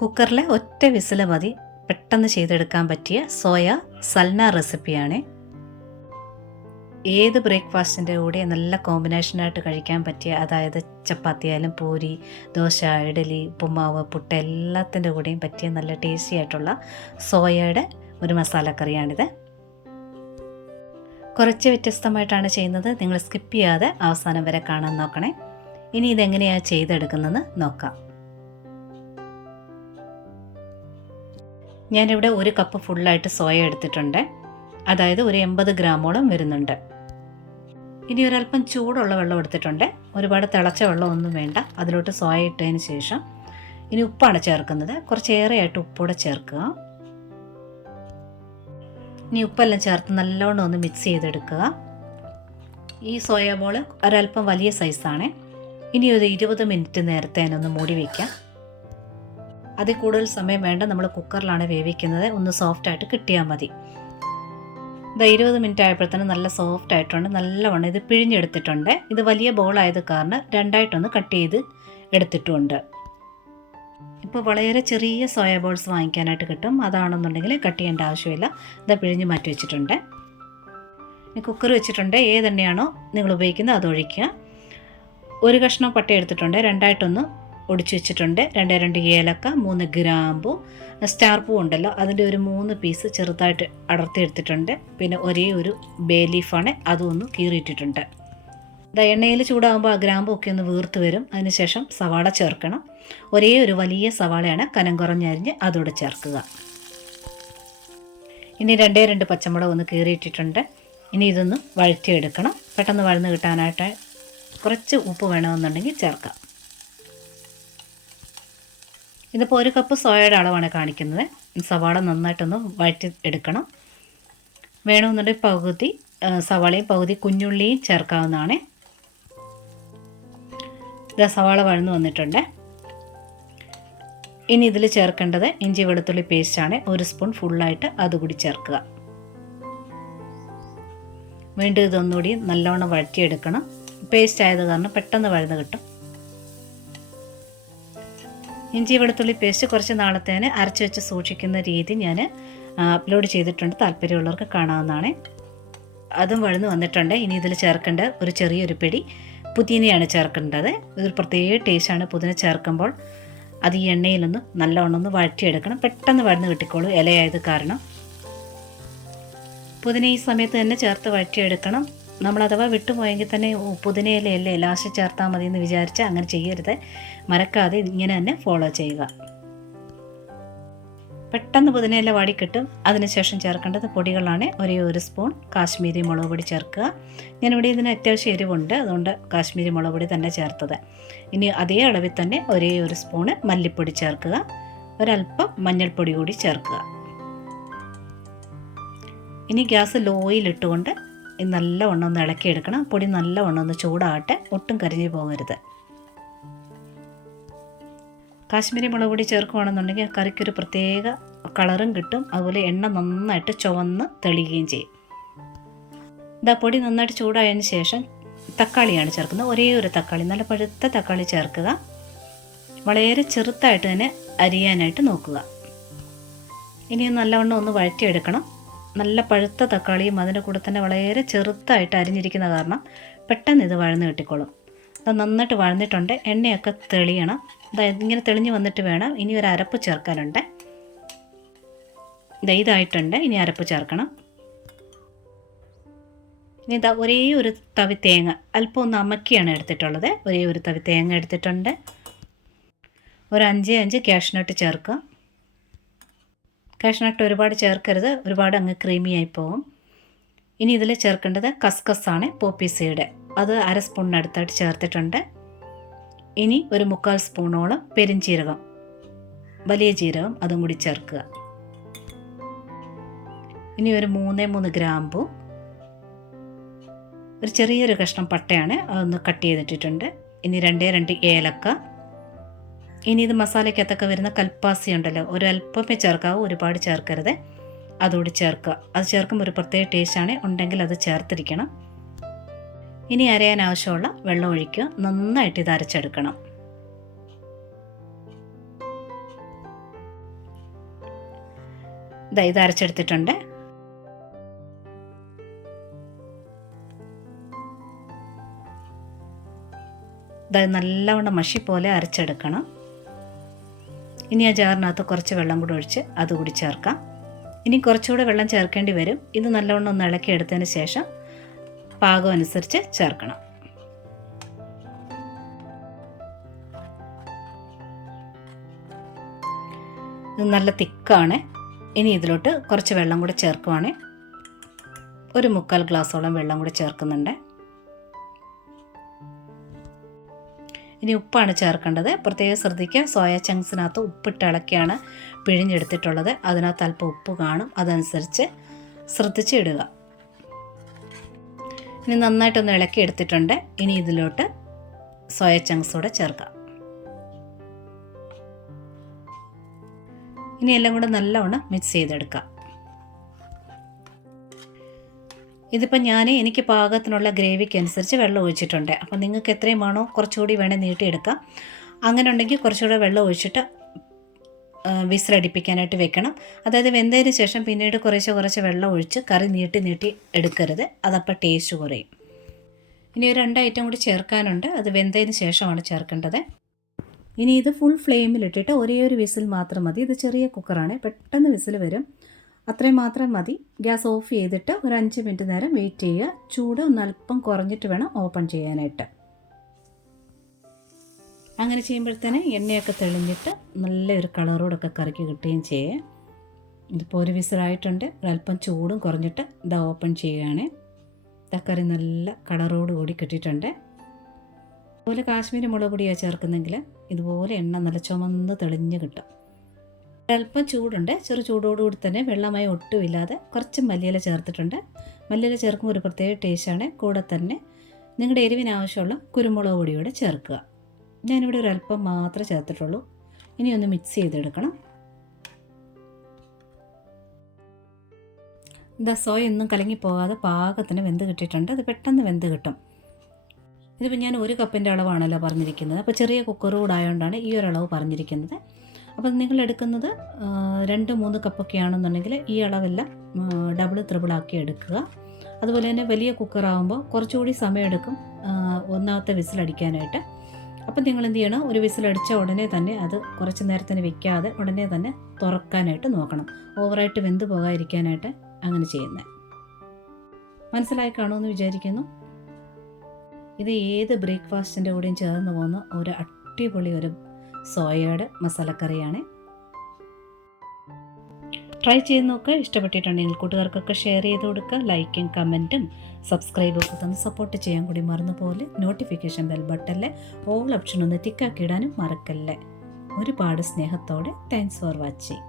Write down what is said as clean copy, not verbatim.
കുക്കറിൽ ഒറ്റ വിസിൽ മതി പെട്ടെന്ന് ചെയ്തെടുക്കാൻ പറ്റിയ സോയ സൽന റെസിപ്പിയാണ്. ഏത് ബ്രേക്ക്ഫാസ്റ്റിൻ്റെ കൂടെ നല്ല കോമ്പിനേഷനായിട്ട് കഴിക്കാൻ പറ്റിയ, അതായത് ചപ്പാത്തി ആയാലും പൂരി, ദോശ, ഇഡലി, ഉപ്പുമാവ്, പുട്ട് എല്ലാത്തിൻ്റെ കൂടെയും പറ്റിയ നല്ല ടേസ്റ്റി ആയിട്ടുള്ള സോയയുടെ ഒരു മസാലക്കറിയാണിത്. കുറച്ച് വ്യത്യസ്തമായിട്ടാണ് ചെയ്യുന്നത്. നിങ്ങൾ സ്കിപ്പ് ചെയ്യാതെ അവസാനം വരെ കാണാൻ നോക്കണേ. ഇനി ഇതെങ്ങനെയാണ് ചെയ്തെടുക്കുന്നതെന്ന് നോക്കാം. ഞാനിവിടെ 1 കപ്പ് ഫുള്ളായിട്ട് സോയ എടുത്തിട്ടുണ്ട്. അതായത് ഒരു 80 ഗ്രാമോളം വരുന്നുണ്ട്. ഇനി ഒരല്പം ചൂടുള്ള വെള്ളം എടുത്തിട്ടുണ്ട്. ഒരുപാട് തിളച്ച വെള്ളമൊന്നും വേണ്ട. അതിലോട്ട് സോയ ഇട്ടതിന് ശേഷം ഇനി ഉപ്പാണ് ചേർക്കുന്നത്. കുറച്ചേറെയായിട്ട് ഉപ്പൂടെ ചേർക്കുക. ഇനി ഉപ്പെല്ലാം ചേർത്ത് നല്ലോണം ഒന്ന് മിക്സ് ചെയ്തെടുക്കുക. ഈ സോയ ബോൾ ഒരല്പം വലിയ സൈസാണ്. ഇനി ഒരു 20 മിനിറ്റ് നേരത്തെ അതിനൊന്ന് മൂടി വയ്ക്കാം. അതിൽ കൂടുതൽ സമയം വേണ്ട. നമ്മൾ കുക്കറിലാണ് വേവിക്കുന്നത്. ഒന്ന് സോഫ്റ്റായിട്ട് കിട്ടിയാൽ മതി. ഇത് 20 മിനിറ്റ് ആയപ്പോഴത്തേനും നല്ല സോഫ്റ്റ് ആയിട്ടുണ്ട്. നല്ലവണ്ണം ഇത് പിഴിഞ്ഞെടുത്തിട്ടുണ്ട്. ഇത് വലിയ ബോളായത് കാരണം രണ്ടായിട്ടൊന്ന് കട്ട് ചെയ്ത് എടുത്തിട്ടുമുണ്ട്. ഇപ്പോൾ വളരെ ചെറിയ സോയ ബോൾസ് വാങ്ങിക്കാനായിട്ട് കിട്ടും. അതാണെന്നുണ്ടെങ്കിൽ കട്ട് ചെയ്യേണ്ട ആവശ്യമില്ല. ഇത് പിഴിഞ്ഞ് മാറ്റി വെച്ചിട്ടുണ്ട്. ഇനി കുക്കർ വെച്ചിട്ടുണ്ട്. ഏതെണ്ണയാണോ നിങ്ങൾ ഉപയോഗിക്കുന്നത് അത് ഒഴിക്കുക. 1 കഷ്ണം പട്ട എടുത്തിട്ടുണ്ട്. രണ്ടായിട്ടൊന്ന് ഒടിച്ചു വെച്ചിട്ടുണ്ട്. 2 ഏലക്ക, 3 ഗ്രാമ്പു, സ്റ്റാർ പൂ ഉണ്ടല്ലോ അതിൻ്റെ ഒരു 3 പീസ് ചെറുതായിട്ട് അടർത്തി എടുത്തിട്ടുണ്ട്. പിന്നെ ഒരേ ഒരു ബേ ലീഫാണ്, അതും ഒന്ന് കീറിയിട്ടിട്ടുണ്ട്. എണ്ണയിൽ ചൂടാകുമ്പോൾ ആ ഗ്രാമ്പു ഒക്കെ ഒന്ന് വീർത്ത് വരും. അതിനുശേഷം സവാള ചേർക്കണം. ഒരേ ഒരു വലിയ സവാളയാണ് കനം കുറഞ്ഞരിഞ്ഞ് അതോടെ ചേർക്കുക. ഇനി 2 പച്ചമുളക് ഒന്ന് കീറിയിട്ടിട്ടുണ്ട്. ഇനി ഇതൊന്ന് വഴറ്റിയെടുക്കണം. പെട്ടെന്ന് വഴന്ന് കിട്ടാനായിട്ട് കുറച്ച് ഉപ്പ് വേണമെന്നുണ്ടെങ്കിൽ ചേർക്കാം. ഇതിപ്പോൾ 1 കപ്പ് സോയയുടെ അളവാണ് കാണിക്കുന്നത്. സവാള നന്നായിട്ടൊന്ന് വഴറ്റി എടുക്കണം. വേണമെന്നുണ്ടെങ്കിൽ പകുതി സവാളയും പകുതി കുഞ്ഞുള്ളിയും ചേർക്കാവുന്നതാണ്. ഇത് സവാള വഴന്ന് വന്നിട്ടുണ്ട്. ഇനി ഇതിൽ ചേർക്കേണ്ടത് ഇഞ്ചി വെളുത്തുള്ളി പേസ്റ്റാണ്. 1 സ്പൂൺ ഫുള്ളായിട്ട് അതുകൂടി ചേർക്കുക. വീണ്ടും ഇതൊന്നുകൂടി നല്ലോണം വഴറ്റിയെടുക്കണം. പേസ്റ്റ് ആയത് കാരണം പെട്ടെന്ന് വഴന്ന് കിട്ടും. ഇഞ്ചി വെളുത്തുള്ളി പേസ്റ്റ് കുറച്ച് നാളത്തേന് അരച്ച് വെച്ച് സൂക്ഷിക്കുന്ന രീതി ഞാൻ അപ്ലോഡ് ചെയ്തിട്ടുണ്ട്. താല്പര്യമുള്ളവർക്ക് കാണാവുന്നതാണ്. അതും വഴന്ന് വന്നിട്ടുണ്ട്. ഇനി ഇതിൽ ചേർക്കേണ്ട ഒരു ചെറിയൊരു പിടി പുതിനയാണ് ചേർക്കേണ്ടത്. ഇതൊരു പ്രത്യേക ടേസ്റ്റാണ് പുതിന ചേർക്കുമ്പോൾ. അത് ഈ എണ്ണയിലൊന്ന് നല്ലവണ്ണം ഒന്ന് വഴറ്റിയെടുക്കണം. പെട്ടെന്ന് വഴന്ന് കിട്ടിക്കോളൂ, ഇലയായത് കാരണം. പുതിന ഈ സമയത്ത് തന്നെ ചേർത്ത് വഴറ്റിയെടുക്കണം. നമ്മൾ അഥവാ വിട്ടുപോയെങ്കിൽ തന്നെ പുതിനയിലയല്ലേ ലാസ്റ്റ് ചേർത്താൽ മതി എന്ന് വിചാരിച്ച് അങ്ങനെ ചെയ്യരുത്. മറക്കാതെ ഇങ്ങനെ തന്നെ ഫോളോ ചെയ്യുക. പെട്ടെന്ന് പുതിനയില വാടിക്കിട്ടും. അതിനുശേഷം ചേർക്കേണ്ടത് പൊടികളാണ്. ഒരേ 1 സ്പൂൺ കാശ്മീരി മുളക് പൊടി ചേർക്കുക. ഞാനിവിടെ ഇതിന് അത്യാവശ്യം എരിവുണ്ട്, അതുകൊണ്ട് കാശ്മീരി മുളക് പൊടി തന്നെ ചേർത്തത്. ഇനി അതേ അളവിൽ തന്നെ ഒരേ 1 സ്പൂണ് മല്ലിപ്പൊടി ചേർക്കുക. ഒരല്പം മഞ്ഞൾപ്പൊടി കൂടി ചേർക്കുക. ഇനി ഗ്യാസ് ലോയിലിട്ടുകൊണ്ട് നല്ലവണ്ണം ഒന്ന് ഇളക്കിയെടുക്കണം. പൊടി നല്ലവണ്ണം ഒന്ന് ചൂടാകട്ടെ, ഒട്ടും കരിഞ്ഞു പോകരുത്. കാശ്മീരി മുളക് പൊടി ചേർക്കുകയാണെന്നുണ്ടെങ്കിൽ കറിക്കൊരു പ്രത്യേക കളറും കിട്ടും. അതുപോലെ എണ്ണ നന്നായിട്ട് ചുവന്ന് തെളിയുകയും ചെയ്യും. ഇതാ പൊടി നന്നായിട്ട് ചൂടായതിന് ശേഷം തക്കാളിയാണ് ചേർക്കുന്നത്. ഒരേ ഒരു തക്കാളി, നല്ല പഴുത്ത തക്കാളി ചേർക്കുക. വളരെ ചെറുതായിട്ട് തന്നെ അരിയാനായിട്ട് നോക്കുക. ഇനി നല്ലവണ്ണം ഒന്ന് വഴറ്റിയെടുക്കണം. നല്ല പഴുത്ത തക്കാളിയും അതിൻ്റെ കൂടെ തന്നെ വളരെ ചെറുതായിട്ട് അരിഞ്ഞിരിക്കുന്ന കാരണം പെട്ടെന്ന് ഇത് വഴന്ന് കിട്ടിക്കോളും. അത് നന്നായിട്ട് വഴന്നിട്ടുണ്ട്. എണ്ണയൊക്കെ തെളിയണം. ഇങ്ങനെ തെളിഞ്ഞ് വന്നിട്ട് വേണം. ഇനി ഒരു അരപ്പ് ചേർക്കാനുണ്ട്. ഇതായിട്ടുണ്ട്. ഇനി അരപ്പ് ചേർക്കണം. ഇനി ഒരേ ഒരു തവി തേങ്ങ അല്പം ഒന്ന് അമക്കിയാണ് എടുത്തിട്ടുള്ളത്. ഒരേ ഒരു തവി തേങ്ങ എടുത്തിട്ടുണ്ട്. ഒരു 5 കാഷ്നട്ട് ചേർക്കുക. കാഷ്നട്ട് ഒരുപാട് ചേർക്കരുത്, ഒരുപാട് അങ്ങ് ക്രീമിയായി പോകും. ഇനി ഇതിൽ ചേർക്കേണ്ടത് കസ്കസാണ്, പോപ്പി സീഡ്. അത് 1/2 സ്പൂണിനടുത്തായിട്ട് ചേർത്തിട്ടുണ്ട്. ഇനി ഒരു 3/4 സ്പൂണോളം പെരിഞ്ചീരകം, വലിയ ജീരകം, അതും കൂടി ചേർക്കുക. ഇനി ഒരു 3 ഗ്രാമ്പു, ഒരു ചെറിയൊരു കഷ്ണം പട്ടയാണ്, അതൊന്ന് കട്ട് ചെയ്തിട്ടിട്ടുണ്ട്. ഇനി 2 ഏലക്ക. ഇനി ഇത് മസാലയ്ക്കകത്തൊക്കെ വരുന്ന കൽപ്പാസി ഉണ്ടല്ലോ, ഒരു അല്പമേ ചേർക്കാവൂ, ഒരുപാട് ചേർക്കരുത്. അതുകൂടി ചേർക്കുക. അത് ചേർക്കുമ്പോൾ ഒരു പ്രത്യേക ടേസ്റ്റാണ്, ഉണ്ടെങ്കിൽ അത് ചേർത്തിരിക്കണം. ഇനി അരയാൻ ആവശ്യമുള്ള വെള്ളം ഒഴിക്കുക. നന്നായിട്ട് ഇത് അരച്ചെടുക്കണം. ഇത് അരച്ചെടുത്തിട്ടുണ്ട്. ഇത് നല്ലവണ്ണം മഷി പോലെ അരച്ചെടുക്കണം. ഇനി ആ ജാറിനകത്ത് കുറച്ച് വെള്ളം കൂടി ഒഴിച്ച് അതുകൂടി ചേർക്കാം. ഇനി കുറച്ചുകൂടെ വെള്ളം ചേർക്കേണ്ടി വരും. ഇത് നല്ലവണ്ണം ഒന്ന് ഇളക്കിയെടുത്തതിന് ശേഷം പാകം അനുസരിച്ച് ചേർക്കണം. ഇത് നല്ല തിക്കാണ്. ഇനി ഇതിലോട്ട് കുറച്ച് വെള്ളം കൂടി ചേർക്കുവാണ്. ഒരു 3/4 ഗ്ലാസോളം വെള്ളം കൂടി ചേർക്കുന്നുണ്ട്. ഇനി ഉപ്പാണ് ചേർക്കേണ്ടത്. പ്രത്യേകം ശ്രദ്ധിക്കുക, സോയ ചങ്ക്സിനകത്ത് ഉപ്പിട്ട് ഇളക്കിയാണ് പിഴിഞ്ഞെടുത്തിട്ടുള്ളത്. അതിനകത്ത് അല്പം ഉപ്പ് കാണും, അതനുസരിച്ച് ശ്രദ്ധിച്ച് ഇടുക. ഇനി നന്നായിട്ടൊന്ന് ഇളക്കി എടുത്തിട്ടുണ്ട്. ഇനി ഇതിലോട്ട് സോയ ചങ്ക്സ് കൂടെ ചേർക്കാം. ഇനി എല്ലാം കൂടെ നല്ലവണ്ണം മിക്സ് ചെയ്തെടുക്കാം. ഇതിപ്പോൾ എനിക്ക് പാകത്തിനുള്ള ഗ്രേവിക്ക് അനുസരിച്ച് വെള്ളം ഒഴിച്ചിട്ടുണ്ട്. അപ്പോൾ നിങ്ങൾക്ക് എത്രയും വേണോ കുറച്ചുകൂടി വേണേൽ നീട്ടിയെടുക്കാം. അങ്ങനെ ഉണ്ടെങ്കിൽ കുറച്ചുകൂടെ വെള്ളം ഒഴിച്ചിട്ട് വിസിലടിപ്പിക്കാനായിട്ട് വെക്കണം. അതായത് വെന്തതിന് ശേഷം പിന്നീട് കുറച്ച് വെള്ളം ഒഴിച്ച് കറി നീട്ടി എടുക്കരുത്. അതപ്പോൾ ടേസ്റ്റ് കുറയും. ഇനി ഒരു 2 ഐറ്റം കൂടി ചേർക്കാനുണ്ട്. അത് വെന്തതിന് ശേഷമാണ് ചേർക്കേണ്ടത്. ഇനി ഇത് ഫുൾ ഫ്ലെയിമിലിട്ടിട്ട് ഒരേ ഒരു വിസിൽ മാത്രം മതി. ഇത് ചെറിയ കുക്കറാണ്, പെട്ടെന്ന് വിസിൽ വരും. അത്രയും മാത്രം മതി. ഗ്യാസ് ഓഫ് ചെയ്തിട്ട് ഒരു 5 മിനിറ്റ് നേരം വെയിറ്റ് ചെയ്യുക. ചൂട് ഒന്ന് അല്പം കുറഞ്ഞിട്ട് വേണം ഓപ്പൺ ചെയ്യാനായിട്ട്. അങ്ങനെ ചെയ്യുമ്പോഴത്തേന് എണ്ണയൊക്കെ തെളിഞ്ഞിട്ട് നല്ലൊരു കളറോടൊക്കെ കറിക്ക് കിട്ടുകയും ചെയ്യും. ഇതിപ്പോൾ ഒരു വിസിലായിട്ടുണ്ട്. ഒരല്പം ചൂടും കുറഞ്ഞിട്ട് ഇത് ഓപ്പൺ ചെയ്യുകയാണ്. കറി നല്ല കളറോട് കൂടി കിട്ടിയിട്ടുണ്ട്. അതുപോലെ കാശ്മീരി മുളക് പൊടിയാണ് ചേർക്കുന്നെങ്കിൽ ഇതുപോലെ എണ്ണ നല്ല ചുമന്ന് തെളിഞ്ഞ് കിട്ടും. അല്പം ചൂടുണ്ട്. ചെറു ചൂടോടുകൂടി തന്നെ വെള്ളമായി ഒട്ടുമില്ലാതെ കുറച്ച് മല്ലിയില ചേർത്തിട്ടുണ്ട്. മല്ലിയില ചേർക്കുമ്പോൾ ഒരു പ്രത്യേക ടേസ്റ്റാണ്. കൂടെ തന്നെ നിങ്ങളുടെ എരിവിന് ആവശ്യമുള്ള കുരുമുളക് പൊടി കൂടെ ചേർക്കുക. ഞാനിവിടെ ഒരു അല്പം മാത്രമേ ചേർത്തിട്ടുള്ളൂ. ഇനി ഒന്ന് മിക്സ് ചെയ്തെടുക്കണം. സോയ ഒന്നും കലങ്ങിപ്പോകാതെ പാകത്തിന് വെന്ത് കിട്ടിയിട്ടുണ്ട്. അത് പെട്ടെന്ന് വെന്ത് കിട്ടും. ഇതിപ്പോൾ ഞാൻ 1 കപ്പിൻ്റെ അളവാണല്ലോ പറഞ്ഞിരിക്കുന്നത്. അപ്പോൾ ചെറിയ കുക്കർ കൂടെ ആയതുകൊണ്ടാണ് ഈ ഒരു അളവ് പറഞ്ഞിരിക്കുന്നത്. അപ്പോൾ നിങ്ങൾ എടുക്കുന്നത് 2-3 കപ്പൊക്കെ ആണെന്നുണ്ടെങ്കിൽ ഈ അളവെല്ലാം ഡബിൾ ത്രിബിൾ ആക്കി എടുക്കുക. അതുപോലെ തന്നെ വലിയ കുക്കറാകുമ്പോൾ കുറച്ചുകൂടി സമയമെടുക്കും ഒന്നാമത്തെ വിസിലടിക്കാനായിട്ട്. അപ്പം നിങ്ങൾ എന്ത് ചെയ്യണം, ഒരു വിസിലടിച്ച ഉടനെ തന്നെ അത് കുറച്ച് നേരത്തിന് വെക്കാതെ ഉടനെ തന്നെ തുറക്കാനായിട്ട് നോക്കണം. ഓവറായിട്ട് വെന്ത് പോകാതിരിക്കാനായിട്ട് അങ്ങനെ ചെയ്യുന്നത്. മനസ്സിലായി കാണുമെന്ന് വിചാരിക്കുന്നു. ഇത് ഏത് ബ്രേക്ക്ഫാസ്റ്റിൻ്റെ കൂടെയും ചേർന്ന് പോകുന്ന ഒരു അടിപൊളി ഒരു സോയയുടെ മസാലക്കറിയാണ്. ട്രൈ ചെയ്ത് നോക്കുക. ഇഷ്ടപ്പെട്ടിട്ടുണ്ടെങ്കിൽ കൂട്ടുകാർക്കൊക്കെ ഷെയർ ചെയ്ത് കൊടുക്കുക. ലൈക്കും കമൻറ്റും സബ്സ്ക്രൈബൊക്കെ തന്ന് സപ്പോർട്ട് ചെയ്യാൻ കൂടി മറന്നുപോലെ. നോട്ടിഫിക്കേഷൻ ബെൽ ബട്ടണിലെ ഓൾ ഓപ്ഷൻ ഒന്ന് ടിക്കാക്കി ഇടാനും മറക്കല്ലേ. ഒരുപാട് സ്നേഹത്തോടെ. Thanks for watching.